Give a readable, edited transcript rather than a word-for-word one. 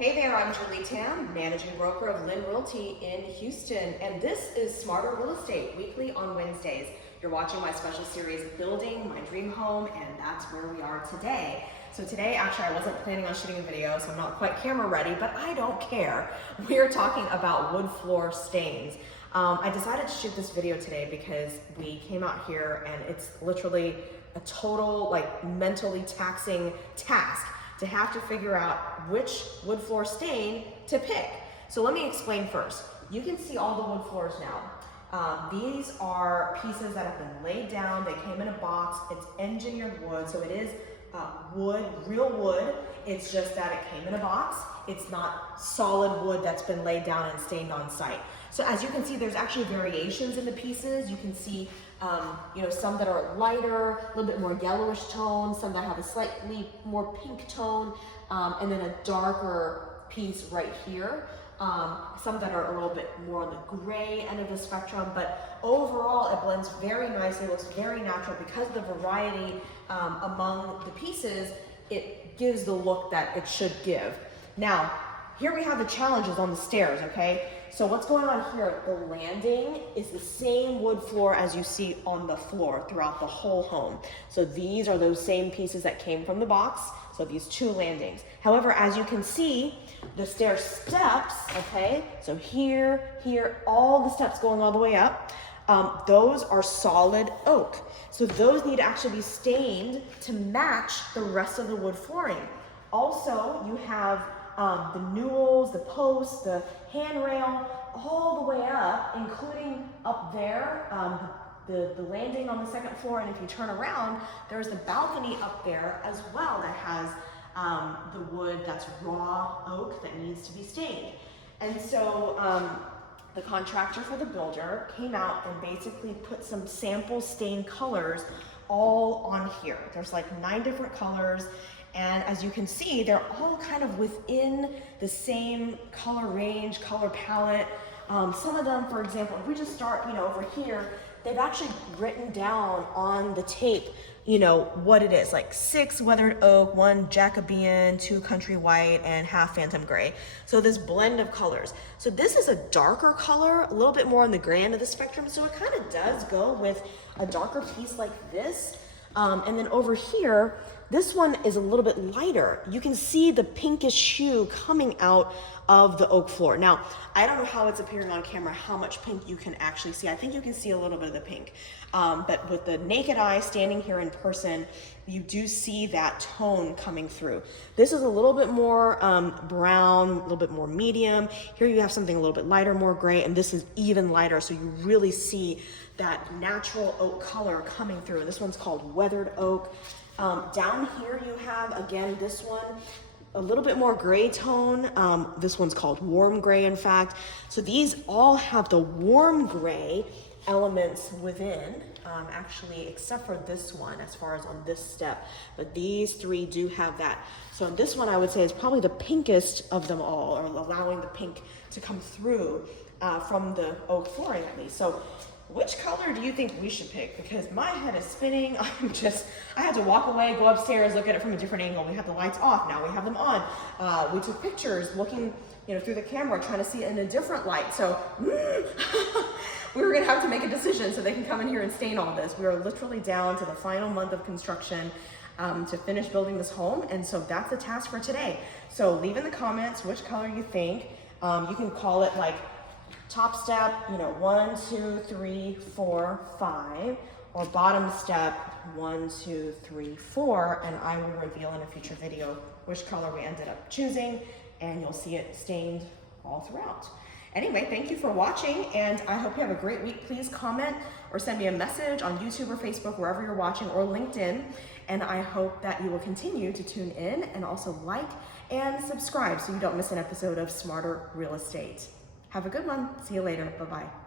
Hey there, I'm Julie Tam, managing broker of LYN Realty in Houston, and this is Smarter Real Estate, weekly on Wednesdays. You're watching my special series, Building My Dream Home, and that's where we are today. So today, actually, I wasn't planning on shooting a video, so I'm not quite camera ready, but I don't care. We're talking about wood floor stains. I decided to shoot this video today because we came out here and it's literally a total, mentally taxing task to have to figure out which wood floor stain to pick. So let me explain first. You can see all the wood floors now. These are pieces that have been laid down. They came in a box. It's engineered wood, so it is wood, real wood. It's just that it came in a box. It's not solid wood that's been laid down and stained on site. So as you can see, there's actually variations in the pieces. You can see some that are lighter, a little bit more yellowish tone, some that have a slightly more pink tone, and then a darker piece right here. Some that are a little bit more on the gray end of the spectrum, but overall it blends very nicely, looks very natural because of the variety among the pieces. It gives the look that it should give. Now, here we have the challenges on the stairs, okay? So what's going on here, the landing is the same wood floor as you see on the floor throughout the whole home. So these are those same pieces that came from the box, so these two landings. However, as you can see, the stair steps, okay? So here, all the steps going all the way up, those are solid oak. So those need to actually be stained to match the rest of the wood flooring. Also, you have the newels, the posts, the handrail, all the way up, including up there, the landing on the second floor. And if you turn around, there's the balcony up there as well that has the wood that's raw oak that needs to be stained. And so the contractor for the builder came out and basically put some sample stain colors all on here. There's like 9 different colors. And as you can see, they're all kind of within the same color range, color palette. Some of them, for example, if we just start, over here, they've actually written down on the tape, what it is, like 6 weathered oak, 1 Jacobean, 2 country white, and half phantom gray. So this blend of colors. So this is a darker color, a little bit more on the gray end of the spectrum. So it kind of does go with a darker piece like this. And then over here, this one is a little bit lighter. You can see the pinkish hue coming out of the oak floor. Now, I don't know how it's appearing on camera, how much pink you can actually see. I think you can see a little bit of the pink. But with the naked eye standing here in person, you do see that tone coming through. This is a little bit more brown, a little bit more medium. Here you have something a little bit lighter, more gray, and this is even lighter. So you really see that natural oak color coming through. This one's called weathered oak. Down here you have, again, this one, a little bit more gray tone. This one's called warm gray, in fact. So these all have the warm gray elements within, actually, except for this one, as far as on this step. But these 3 do have that. So this one, I would say, is probably the pinkest of them all, or allowing the pink to come through from the oak flooring, at least. So which color do you think we should pick? Because my head is spinning. I had to walk away, go upstairs, look at it from a different angle. We had the lights off, now we have them on. We took pictures looking through the camera, trying to see it in a different light. So we were gonna have to make a decision so they can come in here and stain all this. We are literally down to the final month of construction to finish building this home. And so that's the task for today. So leave in the comments which color you think. You can call it like top step, 1, 2, 3, 4, 5, or bottom step 1, 2, 3, 4, and I will reveal in a future video which color we ended up choosing, and you'll see it stained all throughout. Anyway, thank you for watching, and I hope you have a great week. Please comment or send me a message on YouTube or Facebook, wherever you're watching, or LinkedIn, and I hope that you will continue to tune in and also like and subscribe so you don't miss an episode of Smarter Real Estate. Have a good one. See you later. Bye-bye.